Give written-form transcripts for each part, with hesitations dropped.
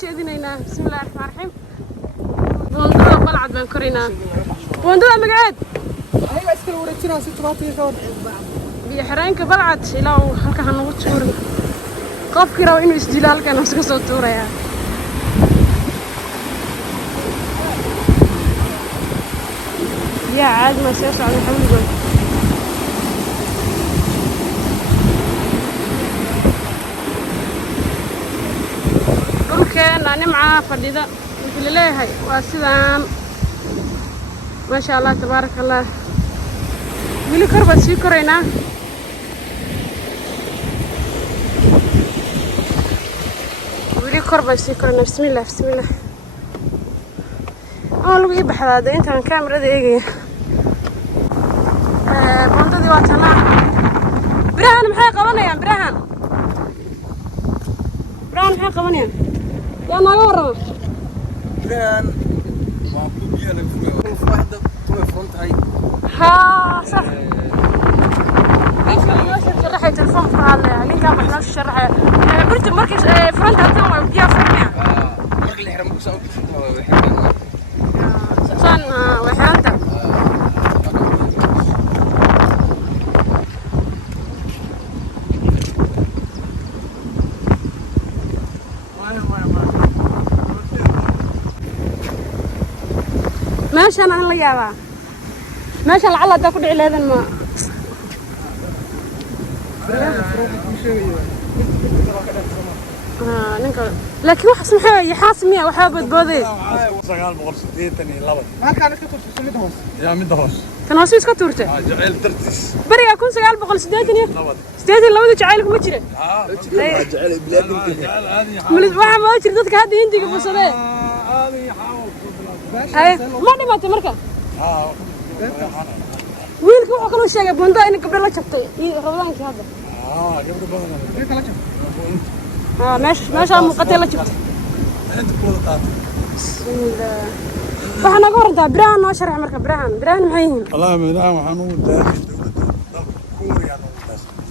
jeedinaynaa bismillaahi raxmaani raxiim boondada balcad baan koraynaa boondada magaceed ayaga iskala wareejinaa si tubaatii ka biyo xireenka balcad ilaa uu halka ha nagu tuurin qofkii raba inuu isdilo halkan uu iska soo tuurayaa biyaha caadi ma soo socda xawligood dhulkeena nimcaa fadhida wixii laleeyahay waa sidaan maasha allah tabaaraka allah wili kor baan sii koraynaa wili kor baan sii koraynaa bismillah bismillah ama lagu ii baxdaa de intaan kaamirada eegaya boondadii waa tanaa birahan maxay qabanayaan birahan maxay qabanayaan yaa nooga warrama birahan waa ku biyo lagu furo faa'iido kuma frontahay ها صح شرحي تلفون فهذا لينك ما احنا شرحه قلت مركز فرنت هذا يا فرنيا marka la xiro muxuu soo xirnaa سبحان وحرنت ماشي انا لا يابا ماشي لعل هذا كل علاج ما لكن واحد سمحه يحاسميه وحابة بودي 982 ما كان كتر في مدهوس يا مدهوس كان هوسيس كتورته جعل ترتس بري اكون 982 ستيتي لوده جعيلك ما جيره جعل بلاد ملي waxa ma jir dadka hadda hindiga busade ay ma dhimatay marka wiilku wuxuu kala sheegay bunda in gabdho la jabtay rabadaankii hadda gabdho badan la jabtay meesha muuqatay la jabtay inta kula qaatay bismillah waxaan uga warantaa birahan noo sharax marka birahan maxay yihiin wallahi birahan waxaan ugu daaqay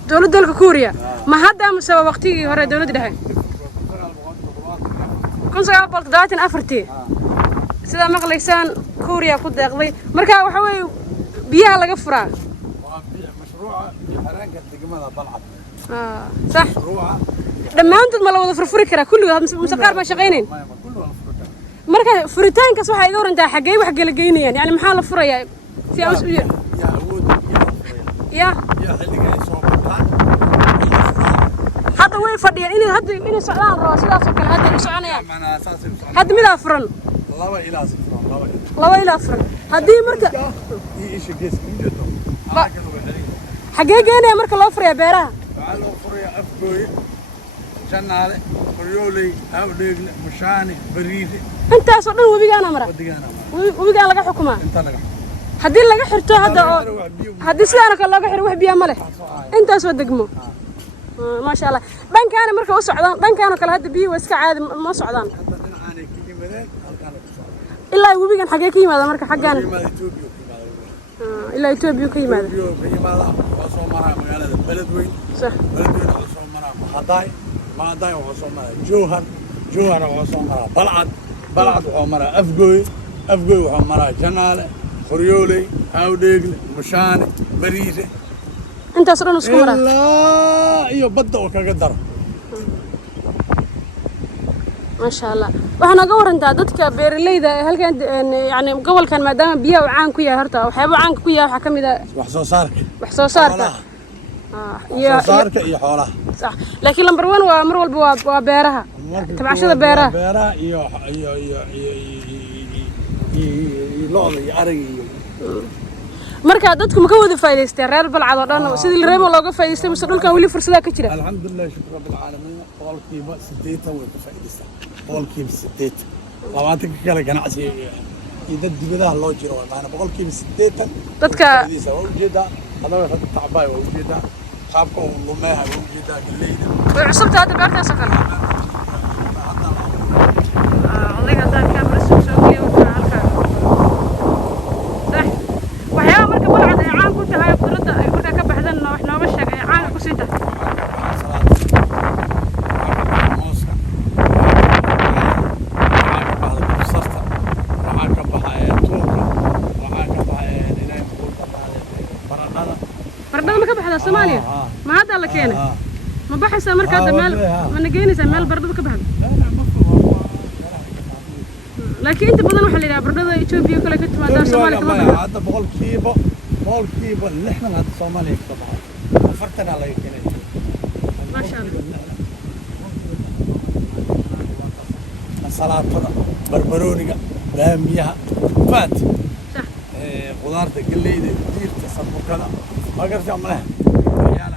dawladda dalka Kuuriya ma hadda ama waqtigii hore dawladda dhexe 1974 sida maqlaysaan Kuuriya ku deeqday marka waxa weey biyaha laga furaa mashruuca xaraanka degmada balcad صح dhamaantood ma la wada furfuri karaa kulligood mise qaar ma shaqeyneen marka furitaankaas waxa iga warantaa xagee wax kala geynayaan yani maxaa la furayaa si aan u yeer ya xilliga ay soo baxaan hadda way fadhiyaan inay socdaan roo sidaas oo kale hadda ay soconayaan hadda mid afran laba ilaa afran haddii marka xagee geynaya marka loo furayaa beeraha waxaa loo furayaa afgooye janaale qoryooley awdheegle mushaane bariire intaasoo dhan webigaana mara webigaan laga xukumaa haddii laga xirto hadda oo haddii sidaan kale looga xiro wax biyo ma leh intaasoo degmo maasha allah dhankaana marka u socdaan dhankaana kale hadda biyo waa iska caadi ma socdaan ilaa webigan xagee ka yimaada marka xaggaan ilaa Itoobiya ka yimaada waa soo maraa magaalada beledweyn صح beledweyn waa soo maraa maadaay waa soo maraa jowhar waa soo maraa balcad waa maraa afgooy waa maraa janaale qoryooley awdheegle mushaane bariire intaas dhan isku maraa ilaa iyo badda oo kaga daro ما شاء الله waxaan uga warantaa dadka beeraleyda ee halkan yani gobolkan maadaama biyaha uu caan ku yahay horta waxyaabo caan ku yahay waxa kamid ah wax soo saarka iyo xoolaha صح laakiin number 1 waa mar walba waa beeraha tabashada beeraha iyo lo'da iyo ariga iyo marka dadku ma ka wada faa'iideysteen reer balcad oo dhan sidii reemo looga faa'iideystay mise dhulkan wali fursada ka jira alxamdulillah shukr rabbil alamin qolkiiba 8 way ka faa'iideystaan qolkiiba 8 labaatan kale ganacsi iyo dad dibadaha loo jiro maana qolkiiba 8 dadka waa ujeeda hadaba rad tacbay waa ujeeda qaabka uu lumeeha waa ujeeda galeyda way cusubta hadda beertaas oo kale adiga hadda kamera soo geeyo halka صح waxyaabo marka balcad ay caan ku tahay qudrada ay marka ka baxdan wax nooga sheegay caan ku sii tahay Soomaaliya ma hadda la keenay ma baxaysa marka hadda meel ma nageynaysa meel baradhada ka baxdo laakiin inta badan waxa la yiraahdaa baradhada Itoobiya kale ka timaada Soomaaliya ka baxdo hadda boqolkiiba lixdan hadda Soomaaliya ka baxdo afartana la keenay ma sha Allah salaatada barbarooniga baamiyaha faat qudaarta galleyda diirta sabukada ma gartaa malaha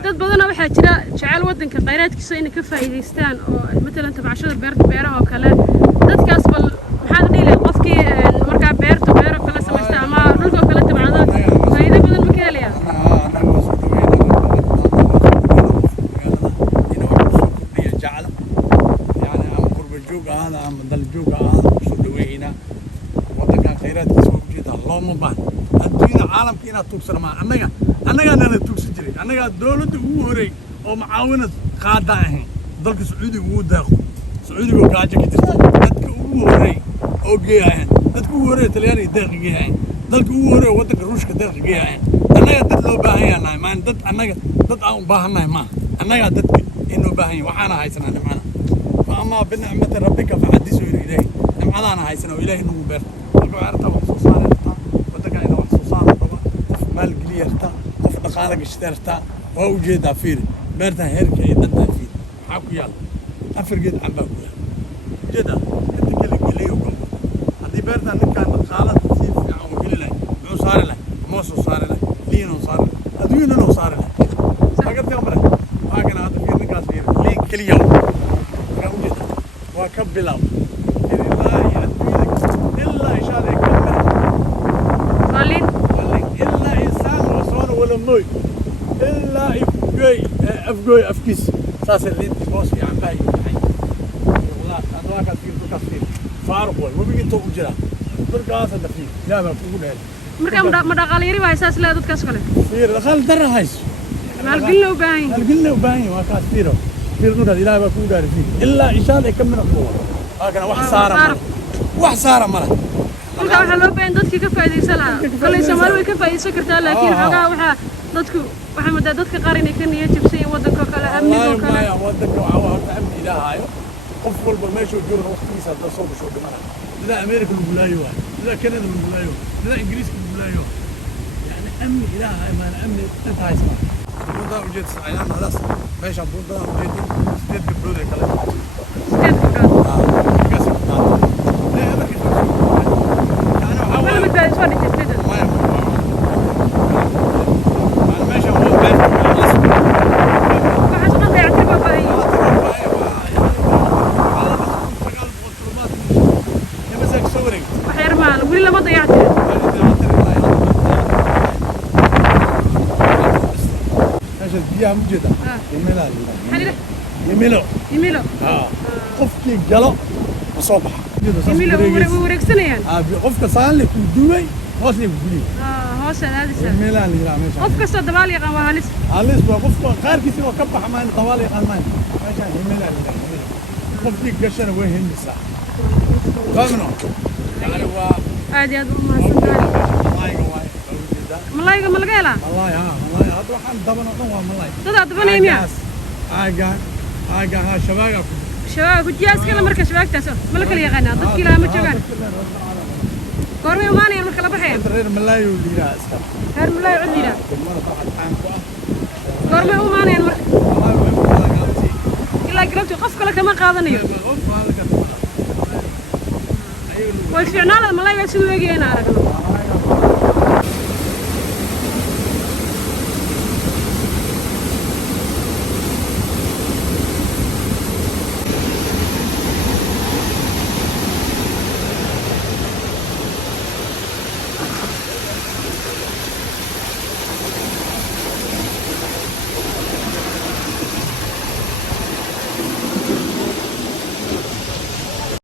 dad badan waxa jira jecel wadanka kheyraadkiisa inay ka faa'iideystaan oo midna tabcashada beeraha oo kale dadkaas bal maxaad dhigay qofkii marka beero kala sameeysta ama dhulka kala tabcada faa'iido badan ma ka helaya هذا عم دلجوج هذا شو دوينا وطن كان خيرات كسوق جيدا الله مبان الدنيا عالم كينا توكسر مع أنا لا توكس جري أنا دولة ووري أو معاونة قادة ضلك سعودي وداخل سعودي وقاعد كتير دتك ووري أو جيهان دتك ووري تلياني داخل جيهان ضلك ووري وطن روش كداخل جيهان أنا دت لو باهي أنا ما دت أنا دت أو باهم ما أنا دت إنه باهي وحنا هاي سنة معنا فأما بنعمة ربك فحدثوا إليه نعمة هاي سنة وإليه إنه مبارك أقول عرفت وحصوصان ودك إذا وحصوصان قف مال قليرتا قف دقالك اشترتا ووجد فير بيرتا هيرك يدنا فير حاكو يلا أفرقد عن باكويا جدا أنت كلي قلي وقم هذه بيرتا نكان دقالة تصير في عم قلي له مو صار له موسو صار له لينو صار له أدوينو صار له فقط يومره فاكنا هذا فير نكاس فير لين كل يوم وكبلهم إلا إشارة يكبر صالين إلا إنسان وصون ولا موي إلا أفقوي أفكيس ساس اللي أنت بوسي عم باي والله أدواك كثير فارق وبيجي توجرا برقاس الدفيق يا ما بقول هذا مركا مدقاليري واساس لا دد كاسكله فير دخل درة هايس مالقلنا وباين وكاس فيرو فيرنو هذا لا بقول هذا إلا إشارة يكمل أقوى لكن wax saara mala marka waxa loo baahan dadkii ka faa'iideysan lahaa kale Soomaaliya way ka faa'iideysan kartaa laakiin xogaa waxa muddo dadka qaar inay ka niyad jabsay wadanka kale amniga kale wadanka waxa horta amni ilaahayo qof walba meesha uu joogo waqtigiisa hadda soo gasho dhimana sida Amerika lagu laayo sida Canada lagu laayo sida Ingiriiska lagu laayo yani amni ilaahay ma amni inta haysa wada ujeed ayaan hadaas meesha buuda ujeed sideed gabdhood kale موجودة يميلو قفكي قلو صبح يميلو ورقسنيان قفك صار لك ودوي هوسني بقولي هوس هذا يميلو اللي لا ماشي قفك صد بالي قام هالس قفك خير كيسي وكبح حمان طوالي قلمان ماشي يميلو قفكي قشر وين الساعة فهمنا يعني هو عادي هذا ما سنتي ملايقة ملقيلا والله والله هذا وحن دبنا قوة ملاي هذا دبنا يميا عاقا ها شباب كجياس كلا مركز شباب تاسو ملك اللي يغنى ضد كلا ما جوغان قرمي وماني مركز لا بخير غير ملاي وليرا اسكر غير ملاي وليرا قرمي وماني مركز إلا قلبتي قف كلا كما قادنيو ويسفعنا الملاي ويسوي ويجي هنا